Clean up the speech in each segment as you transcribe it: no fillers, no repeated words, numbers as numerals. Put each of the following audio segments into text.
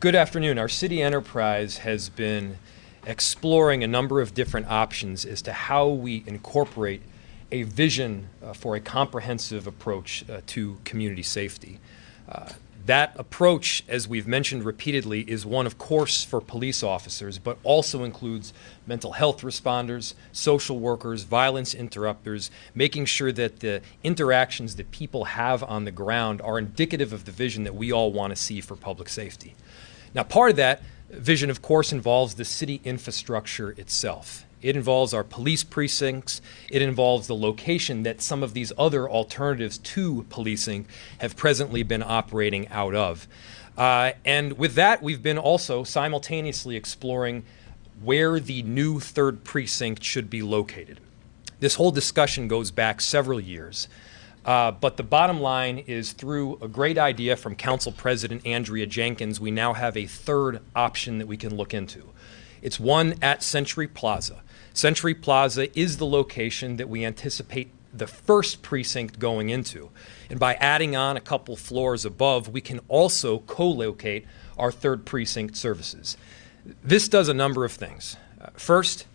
Good afternoon. Our city enterprise has been exploring a number of different options as to how we incorporate a vision for a comprehensive approach to community safety. That approach, as we've mentioned repeatedly, is one, of course, for police officers, but also includes mental health responders, social workers, violence interrupters, making sure that the interactions that people have on the ground are indicative of the vision that we all want to see for public safety. Now, part of that vision, of course, involves the city infrastructure itself. It involves our police precincts. It involves the location that some of these other alternatives to policing have presently been operating out of. And with that, we've been also simultaneously exploring where the new Third Precinct should be located. This whole discussion goes back several years. But the bottom line is, through a great idea from Council President Andrea Jenkins, we now have a third option that we can look into. It's one at Century Plaza. Century Plaza is the location that we anticipate the first precinct going into. And by adding on a couple floors above, we can also co-locate our third precinct services. This does a number of things. First,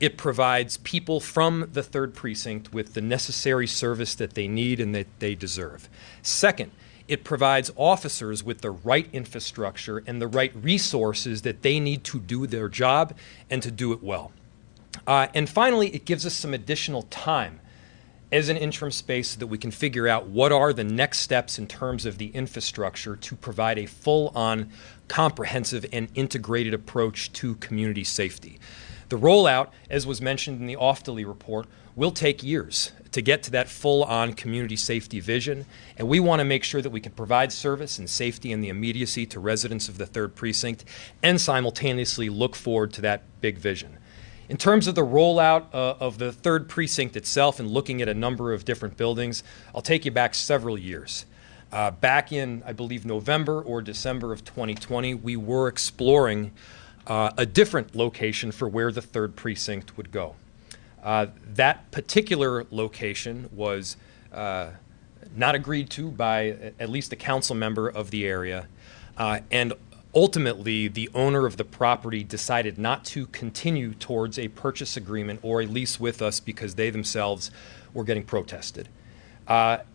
it provides people from the third precinct with the necessary service that they need and that they deserve. Second, it provides officers with the right infrastructure and the right resources that they need to do their job and to do it well. And finally, it gives us some additional time as an interim space so that we can figure out what are the next steps in terms of the infrastructure to provide a full-on, comprehensive, and integrated approach to community safety. The rollout, as was mentioned in the Offaly report, will take years to get to that full-on community safety vision, and we want to make sure that we can provide service and safety and the immediacy to residents of the third precinct and simultaneously look forward to that big vision. In terms of the rollout of the third precinct itself and looking at a number of different buildings, I'll take you back several years. Back in, I believe, November or December of 2020, we were exploring a different location for where the third precinct would go. That particular location was not agreed to by at least a council member of the area, and ultimately the owner of the property decided not to continue towards a purchase agreement or a lease with us because they themselves were getting protested.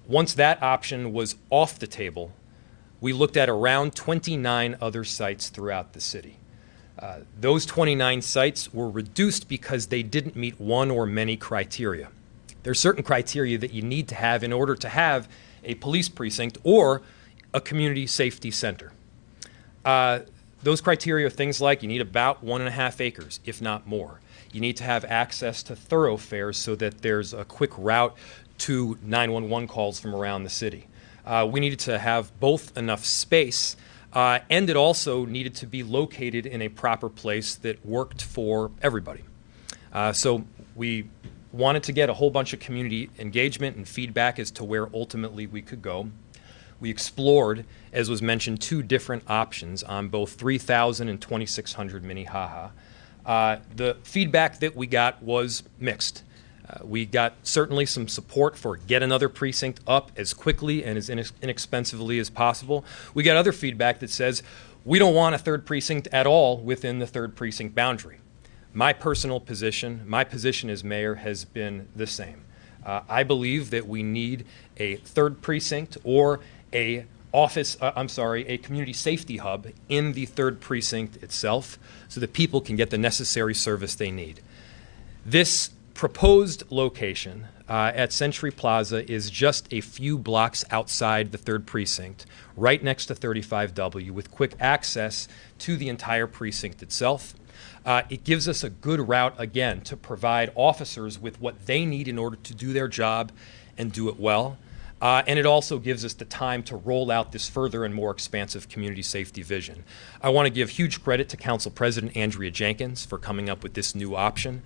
Once that option was off the table, we looked at around 29 other sites throughout the city. Those 29 sites were reduced because they didn't meet one or many criteria. There are certain criteria that you need to have in order to have a police precinct or a community safety center. Those criteria are things like you need about 1.5 acres, if not more. You need to have access to thoroughfares so that there's a quick route to 911 calls from around the city. We needed to have both enough space and it also needed to be located in a proper place that worked for everybody. So we wanted to get a whole bunch of community engagement and feedback as to where ultimately we could go. We explored, as was mentioned, 2 different options on both 3,000 and 2,600 Minnehaha. The feedback that we got was mixed. We got certainly some support for get another precinct up as quickly and as inexpensively as possible. We got other feedback that says we don't want a third precinct at all within the third precinct boundary. My personal position, my position as mayor, has been the same. I believe that we need a third precinct or a community safety hub in the third precinct itself so that people can get the necessary service they need. This proposed location at Century Plaza is just a few blocks outside the third precinct, right next to 35W, with quick access to the entire precinct itself. It gives us a good route, again, to provide officers with what they need in order to do their job and do it well. And it also gives us the time to roll out this further and more expansive community safety vision. I want to give huge credit to Council President Andrea Jenkins for coming up with this new option.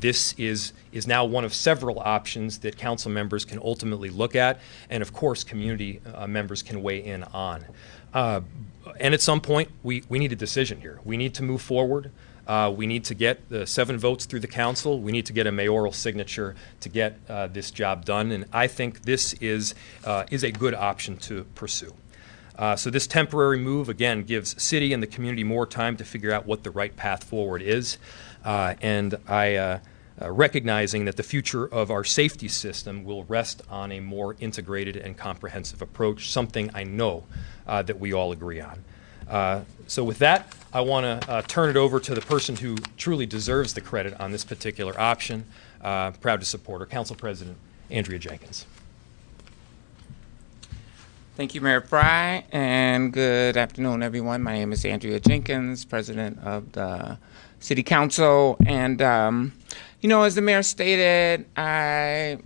This is now one of several options that council members can ultimately look at, and of course community members can weigh in on. And at some point, we need a decision here. We need to move forward. We need to get the 7 votes through the council. We need to get a mayoral signature to get this job done, and I think this is a good option to pursue. So this temporary move, again, gives city and the community more time to figure out what the right path forward is. Recognizing that the future of our safety system will rest on a more integrated and comprehensive approach, something I know that we all agree on. So with that, I want to turn it over to the person who truly deserves the credit on this particular option. Proud to support her, Council President Andrea Jenkins. Thank you, Mayor Fry, and good afternoon, everyone. My name is Andrea Jenkins, President of the City Council, and you know, as the mayor stated, I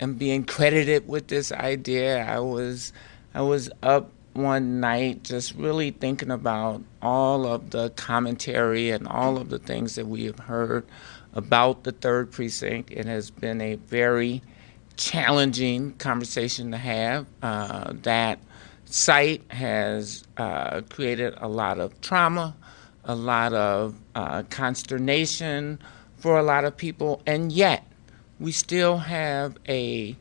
am being credited with this idea. I was up one night just really thinking about all of the commentary and all of the things that we have heard about the Third Precinct. It has been a very challenging conversation to have. That site has created a lot of trauma, a lot of consternation for a lot of people, and yet we still have a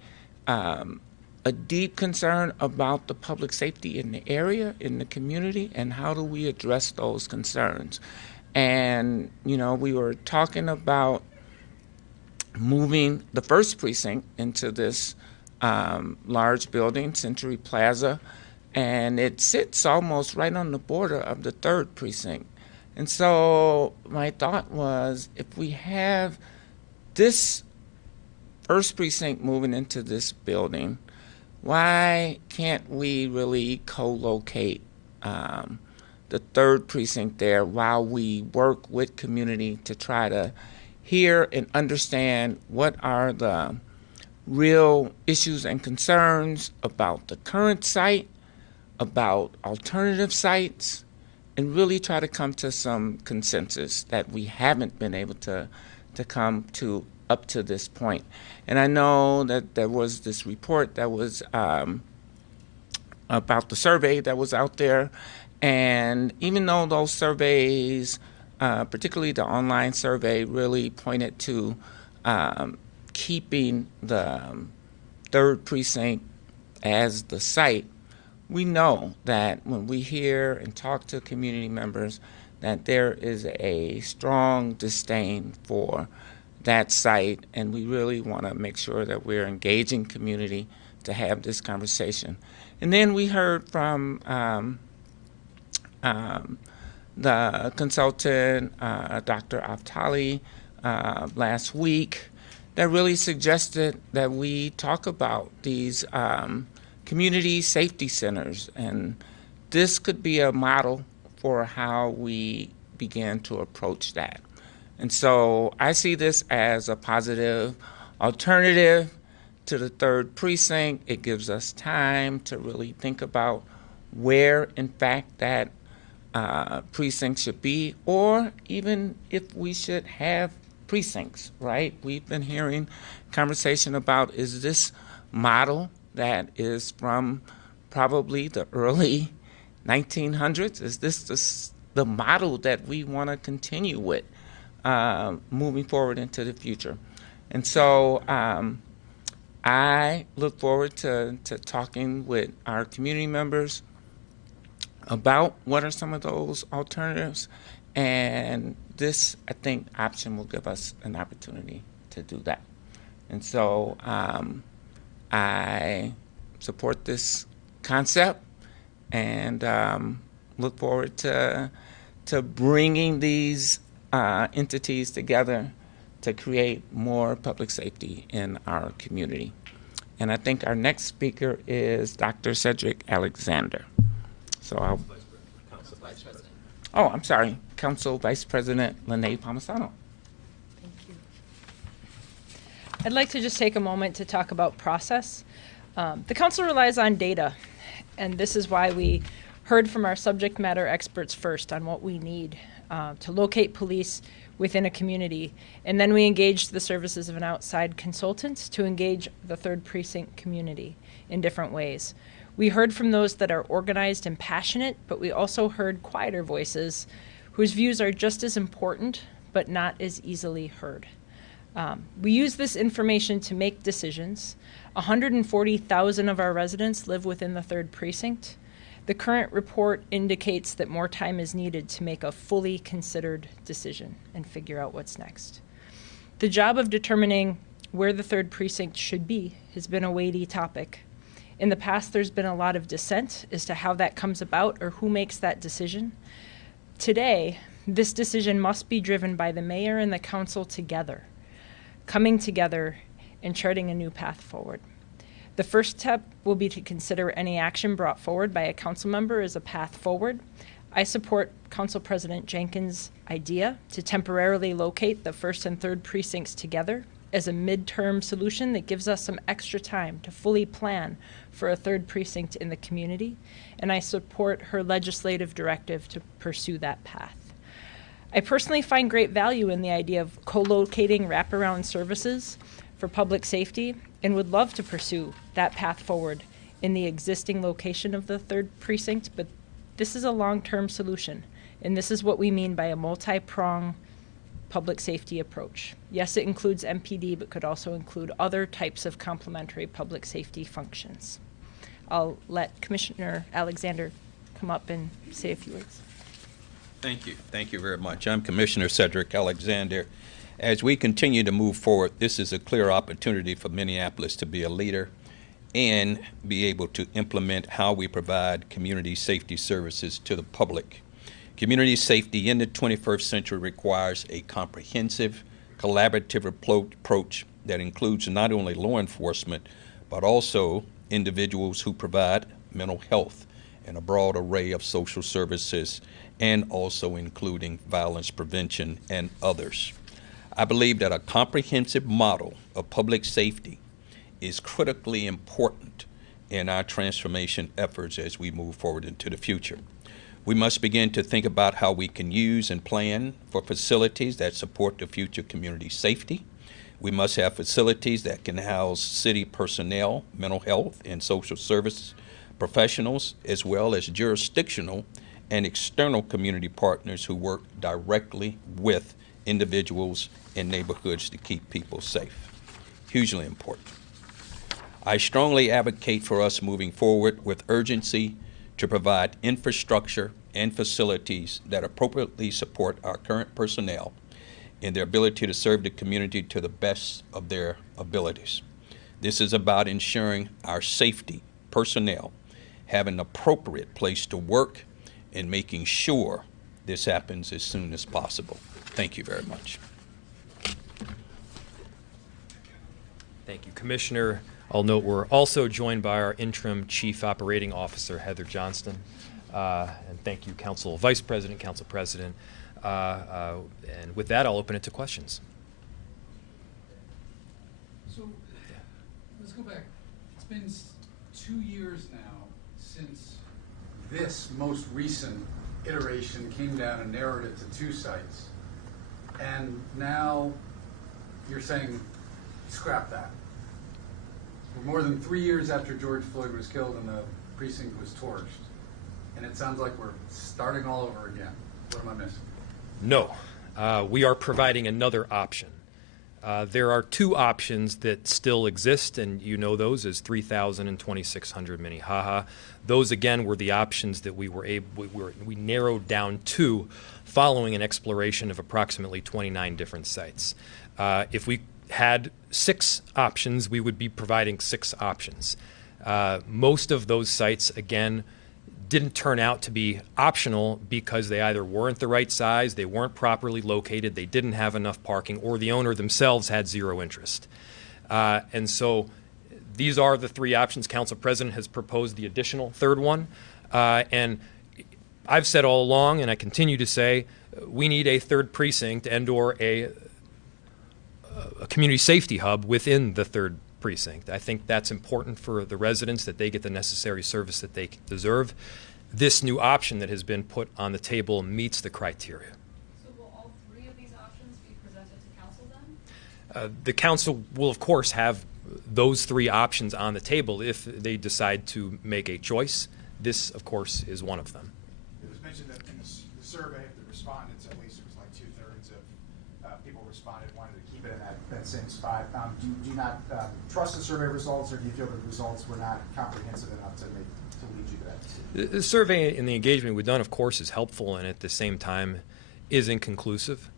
deep concern about the public safety in the area, in the community, and how do we address those concerns. And, you know, we were talking about moving the First Precinct into this large building, Century Plaza, and it sits almost right on the border of the Third Precinct. And so my thought was, if we have this First Precinct moving into this building, why can't we really co-locate the Third Precinct there while we work with community to try to hear and understand what are the real issues and concerns about the current site, about alternative sites, and really try to come to some consensus that we haven't been able to come to up to this point. And I know that there was this report that was about the survey that was out there, and even though those surveys, particularly the online survey, really pointed to keeping the Third Precinct as the site, we know that when we hear and talk to community members that there is a strong disdain for that site, and we really want to make sure that we're engaging community to have this conversation. And then we heard from the consultant, Dr. Aftali, last week, that really suggested that we talk about these community safety centers, and this could be a model for how we begin to approach that. And so I see this as a positive alternative to the Third Precinct. It gives us time to really think about where, in fact, that precinct should be, or even if we should have precincts, right? We've been hearing conversation about, is this model that is from probably the early 1900s, is this the model that we want to continue with moving forward into the future? And so I look forward to talking with our community members about what are some of those alternatives, and this, I think, option will give us an opportunity to do that. And so I support this concept and look forward to bringing these entities together to create more public safety in our community. And I think our next speaker is Dr. Cedric Alexander. So I'll... Council Vice President. Oh, I'm sorry. Council Vice President Lene Palmisano. Thank you. I'd like to just take a moment to talk about process. The council relies on data, and this is why we heard from our subject matter experts first on what we need to locate police within a community, and then we engaged the services of an outside consultant to engage the Third Precinct community in different ways. We heard from those that are organized and passionate, but we also heard quieter voices whose views are just as important, but not as easily heard. We use this information to make decisions. 140,000 of our residents live within the Third Precinct, The current report indicates that more time is needed to make a fully considered decision and figure out what's next. The job of determining where the third precinct should be has been a weighty topic. In the past, there's been a lot of dissent as to how that comes about or who makes that decision. Today, this decision must be driven by the mayor and the council together, coming together and charting a new path forward. The first step will be to consider any action brought forward by a council member as a path forward. I support Council President Jenkins' idea to temporarily locate the first and third precincts together as a midterm solution that gives us some extra time to fully plan for a third precinct in the community, and I support her legislative directive to pursue that path. I personally find great value in the idea of co-locating wraparound services for public safety and would love to pursue that path forward in the existing location of the third precinct, but this is a long-term solution, and this is what we mean by a multi-pronged public safety approach. Yes, it includes MPD, but could also include other types of complementary public safety functions. I'll let Commissioner Alexander come up and say a few words. Thank you. Thank you very much. I'm Commissioner Cedric Alexander. As we continue to move forward, this is a clear opportunity for Minneapolis to be a leader and be able to implement how we provide community safety services to the public. Community safety in the 21st century requires a comprehensive, collaborative approach that includes not only law enforcement, but also individuals who provide mental health and a broad array of social services, and also including violence prevention and others. I believe that a comprehensive model of public safety is critically important in our transformation efforts as we move forward into the future. We must begin to think about how we can use and plan for facilities that support the future community safety. We must have facilities that can house city personnel, mental health, and social service professionals, as well as jurisdictional and external community partners who work directly with individuals in neighborhoods to keep people safe. Hugely important. I strongly advocate for us moving forward with urgency to provide infrastructure and facilities that appropriately support our current personnel in their ability to serve the community to the best of their abilities. This is about ensuring our safety personnel have an appropriate place to work and making sure this happens as soon as possible. Thank you very much. Thank you, Commissioner. I'll note we're also joined by our interim Chief Operating Officer, Heather Johnston. And thank you, Council Vice President, Council President. And with that, I'll open it to questions. So, let's go back. It's been 2 years now since this most recent iteration came down and narrowed it to 2 sites. And now you're saying, scrap that. We're more than 3 years after George Floyd was killed and the precinct was torched. And it sounds like we're starting all over again. What am I missing? No, we are providing another option. There are 2 options that still exist, and you know those as 3,000 and 2,600 Minnehaha. Those again were the options that we narrowed down to following an exploration of approximately 29 different sites. If we had 6 options, we would be providing 6 options. Most of those sites, again, didn't turn out to be optional because they either weren't the right size, they weren't properly located, they didn't have enough parking, or the owner themselves had 0 interest. And so these are the 3 options. Council President has proposed the additional 3rd one. And I've said all along, and I continue to say, we need a 3rd precinct and or a community safety hub within the 3rd precinct. I think that's important for the residents, that they get the necessary service that they deserve. This new option that has been put on the table meets the criteria. So will all 3 of these options be presented to council then? The council will, of course, have those 3 options on the table if they decide to make a choice. This, of course, is one of them. It was mentioned that in the survey of the respondents, at least it was like 2/3 of people responded wanted to keep it in that that same spot. Do you not trust the survey results, or do you feel that the results were not comprehensive enough to lead you to that decision? The survey and the engagement we've done, of course, is helpful and at the same time is inconclusive.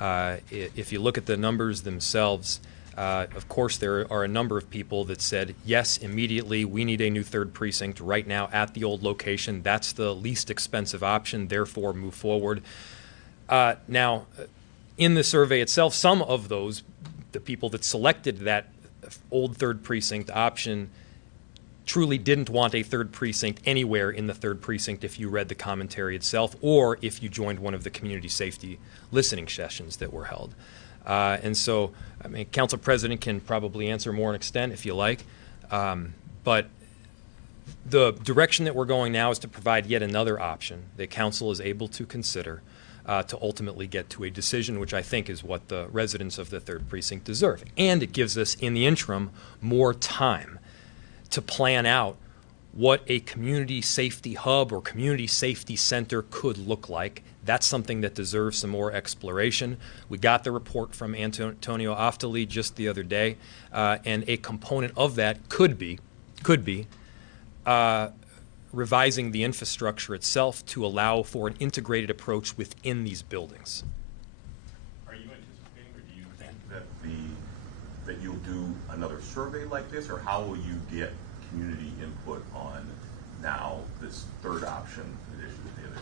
If you look at the numbers themselves, of course, there are a number of people that said, yes, immediately, we need a new third precinct right now at the old location. That's the least expensive option, therefore move forward. Now, in the survey itself, some of those, the people that selected that old third precinct option, truly didn't want a third precinct anywhere in the third precinct if you read the commentary itself or if you joined one of the community safety listening sessions that were held. And so, I mean, Council President can probably answer more in extent if you like. But the direction that we're going now is to provide yet another option that Council is able to consider to ultimately get to a decision, which I think is what the residents of the third precinct deserve. And it gives us, in the interim, more time to plan out what a community safety hub or community safety center could look like. That's something that deserves some more exploration. We got the report from Antonio Aftali just the other day, and a component of that could be revising the infrastructure itself to allow for an integrated approach within these buildings. Are you anticipating, or do you think that you'll do another survey like this, or how will you get community input on now this third option in addition to the other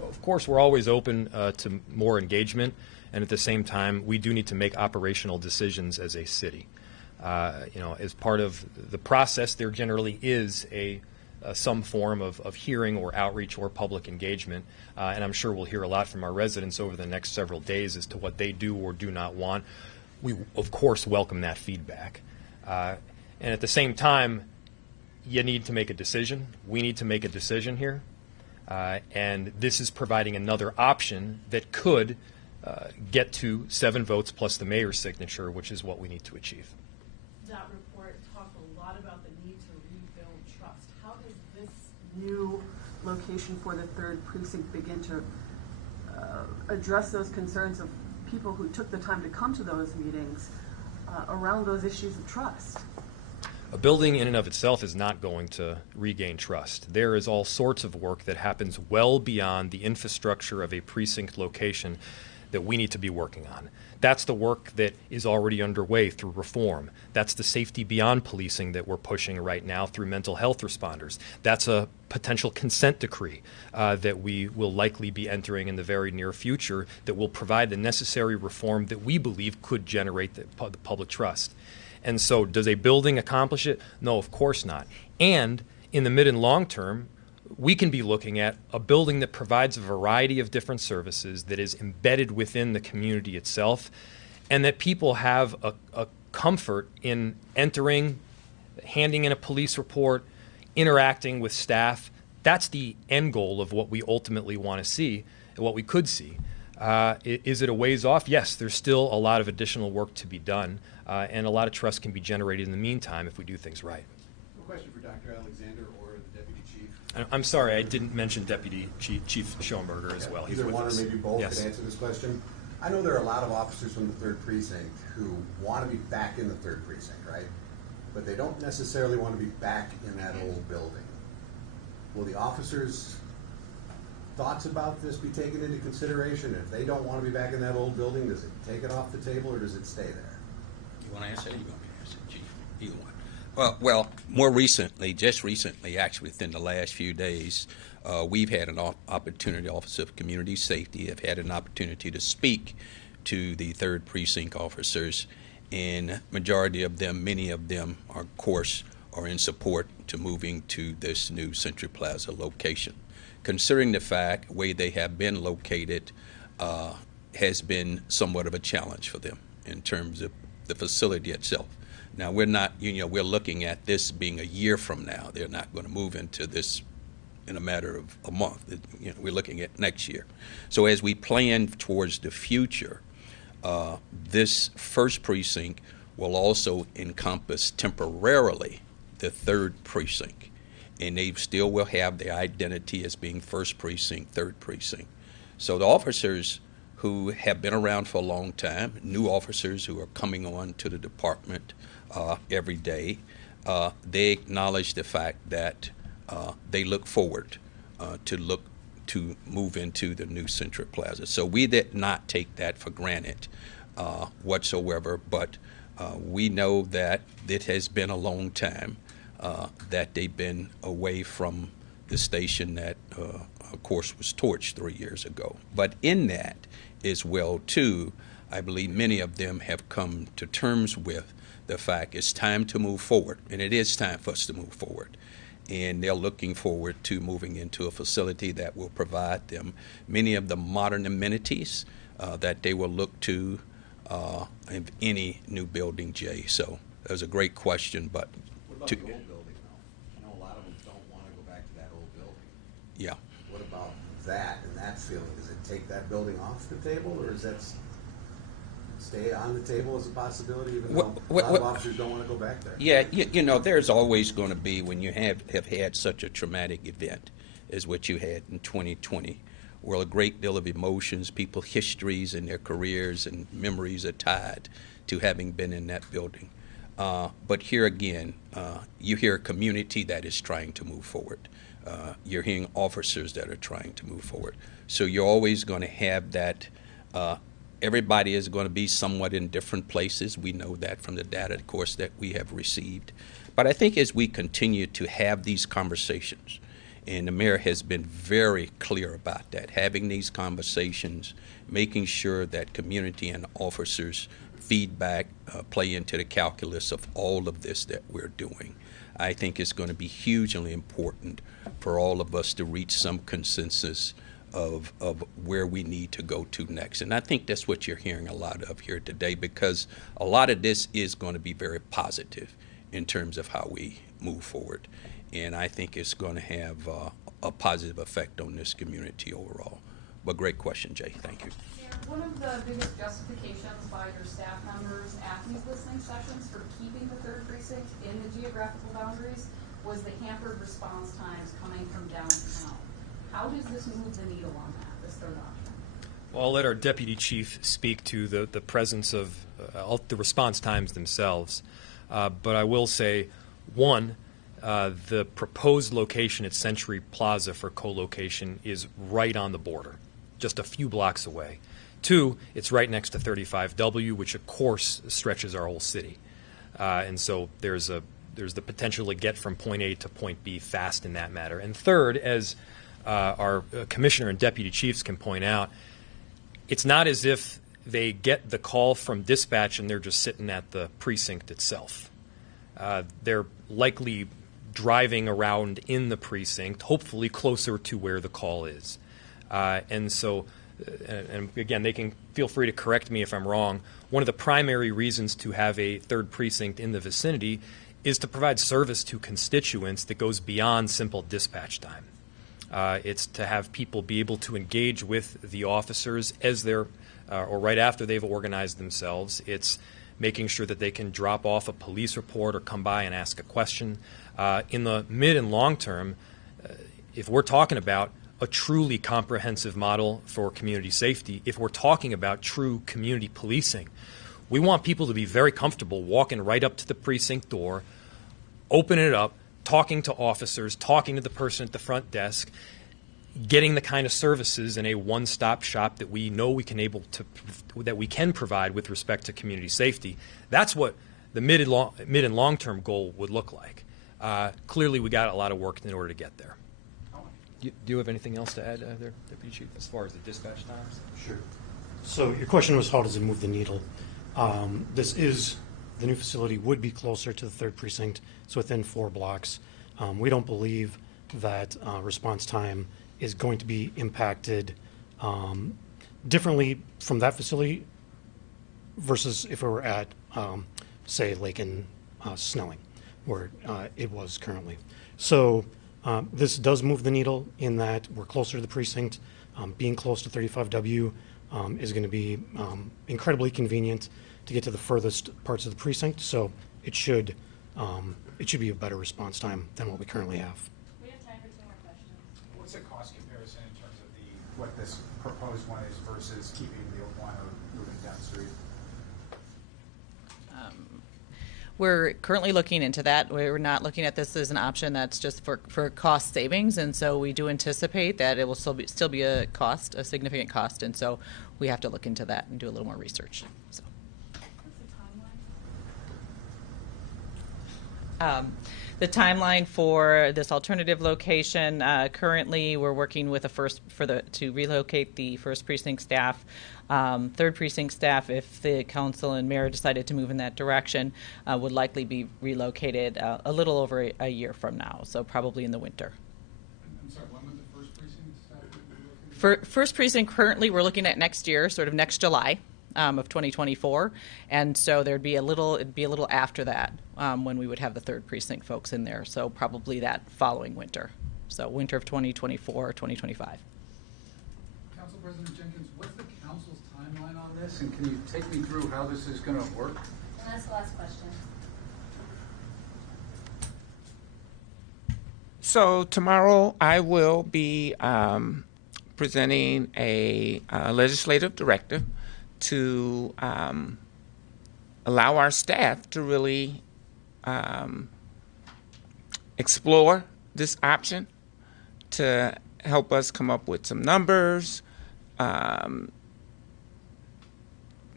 two? Of course, we're always open to more engagement, and at the same time, we do need to make operational decisions as a city. As part of the process, there generally is some form of hearing or outreach or public engagement, and I'm sure we'll hear a lot from our residents over the next several days as to what they do or do not want. We, of course, welcome that feedback. And at the same time, you need to make a decision. We need to make a decision here. And this is providing another option that could get to 7 votes plus the mayor's signature, which is what we need to achieve. That report talked a lot about the need to rebuild trust. How does this new location for the third precinct begin to address those concerns of people who took the time to come to those meetings around those issues of trust? A building in and of itself is not going to regain trust. There is all sorts of work that happens well beyond the infrastructure of a precinct location that we need to be working on. That's the work that is already underway through reform. That's the safety beyond policing that we're pushing right now through mental health responders. That's a potential consent decree that we will likely be entering in the very near future that will provide the necessary reform that we believe could generate the public trust. And so does a building accomplish it? No, of course not. And in the mid and long term, we can be looking at a building that provides a variety of different services that is embedded within the community itself, and that people have a comfort in entering, handing in a police report, interacting with staff. That's the end goal of what we ultimately want to see, and what we could see. Is it a ways off? Yes, there's still a lot of additional work to be done, and a lot of trust can be generated in the meantime if we do things right. A question for Dr. Alexander or the Deputy Chief. I'm sorry, I didn't mention Deputy Chief Schoenberger as well. He's Either with one us. or maybe both Yes. could answer this question. I know there are a lot of officers from the third precinct who want to be back in the third precinct, right? But they don't necessarily want to be back in that old building. Will the officers' thoughts about this be taken into consideration? If they don't want to be back in that old building, does it take it off the table or does it stay there? You want to answer it? You want me to answer it, Chief? Either one. Well, more recently, just recently, actually within the last few days, we've had an opportunity, Office of Community Safety, have had an opportunity to speak to the third precinct officers, and majority of them, many of them, are, of course, are in support to moving to this new Century Plaza location. Considering the fact the way they have been located has been somewhat of a challenge for them in terms of the facility itself. Now, we're not, we're looking at this being a year from now. They're not going to move into this in a matter of a month. We're looking at next year. So as we plan towards the future, this first precinct will also encompass temporarily the third precinct. And they still will have their identity as being first precinct, third precinct. So the officers who have been around for a long time, new officers who are coming on to the department every day. They acknowledge the fact that they look forward to move into the new Central Plaza. So we did not take that for granted whatsoever, but we know that it has been a long time that they've been away from the station that, of course, was torched 3 years ago. But in that as well, too, I believe many of them have come to terms with the fact it's time to move forward, and it is time for us to move forward. And they're looking forward to moving into a facility that will provide them many of the modern amenities that they will look to in any new building, Jay. So that was a great question, but What about the old building, though? I know a lot of them don't want to go back to that old building. yeah. What about that and that feeling? Does it take that building off the table, or does that stay on the table as a possibility, even though a lot of officers don't want to go back there? Yeah, you know, there's always going to be, when you have had such a traumatic event as what you had in 2020, where a great deal of emotions, people's histories and their careers and memories are tied to having been in that building. But here again, you hear a community that is trying to move forward. You're hearing officers that are trying to move forward. So you're always going to have that. Everybody is going to be somewhat in different places. We know that from the data, of course, that we have received. But I think as we continue to have these conversations, and the mayor has been very clear about that, having these conversations, making sure that community and officers' feedback play into the calculus of all of this that we're doing. I think it's going to be hugely important for all of us to reach some consensus of where we need to go to next. And I think that's what you're hearing a lot of here today, because a lot of this is going to be very positive in terms of how we move forward. And I think it's going to have a positive effect on this community overall. But great question, Jay. Thank you. One of the biggest justifications by your staff members at these listening sessions for keeping the Third Precinct in the geographical boundaries was the hampered response times coming from downtown. How does this move the needle on that, this third option? Well, I'll let our deputy chief speak to the presence of the response times themselves. But I will say, one, the proposed location at Century Plaza for co-location is right on the border, just a few blocks away. Two, it's right next to 35W, which of course stretches our whole city. And so there's the potential to get from point A to point B fast in that matter. And third, as our commissioner and deputy chiefs can point out, it's not as if they get the call from dispatch and they're just sitting at the precinct itself. They're likely driving around in the precinct, hopefully closer to where the call is. And so, and again, they can feel free to correct me if I'm wrong, one of the primary reasons to have a third precinct in the vicinity is to provide service to constituents that goes beyond simple dispatch time. It's to have people be able to engage with the officers as they're, or right after they've organized themselves. It's making sure that they can drop off a police report or come by and ask a question. In the mid and long term, if we're talking about a truly comprehensive model for community safety, if we're talking about true community policing, we want people to be very comfortable walking right up to the precinct door, opening it up, talking to officers, talking to the person at the front desk, getting the kind of services in a one-stop shop that we know we can provide with respect to community safety. That's what the mid and long-term goal would look like. Clearly, we got a lot of work in order to get there. Do you have anything else to add there, Deputy Chief, as far as the dispatch times? Sure. So your question was, how does it move the needle? The new facility would be closer to the third precinct. It's within 4 blocks. We don't believe that response time is going to be impacted differently from that facility versus if it were at, say, Lake and Snelling, where it was currently. So this does move the needle in that we're closer to the precinct. Being close to 35W is going to be incredibly convenient to get to the furthest parts of the precinct. So it should be a better response time than what we currently have. We have time for 2 more questions. What's the cost comparison in terms of the what this proposed one is versus keeping the one or moving down the street? We're currently looking into that. We're not looking at this as an option that's just for cost savings, and so we do anticipate that it will still be a cost, a significant cost, and so we have to look into that and do a little more research. So. What's the timeline? The timeline for this alternative location, currently we're working with to relocate the First Precinct staff. Third Precinct staff, if the council and mayor decided to move in that direction, would likely be relocated a little over a year from now, so probably in the winter. I'm sorry, when would the First Precinct staff be relocated? First Precinct, currently we're looking at next year, sort of next July of 2024, and so it'd be a little after that when we would have the Third Precinct folks in there, so probably that following winter, so winter of 2024 or 2025. Council President Jenkins, what's the council's timeline on this, and can you take me through how this is going to work? And that's the last question. So tomorrow I will be presenting a legislative directive to allow our staff to really explore this option, to help us come up with some numbers,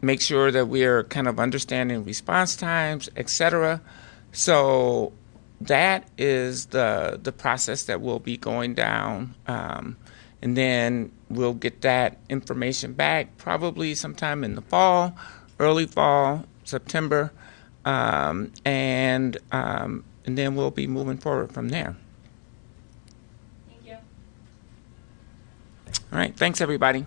make sure that we are kind of understanding response times, etc. So that is the process that will be going down, and then we'll get that information back probably sometime in the fall, early fall, September, and then we'll be moving forward from there. Thank you. All right, thanks everybody.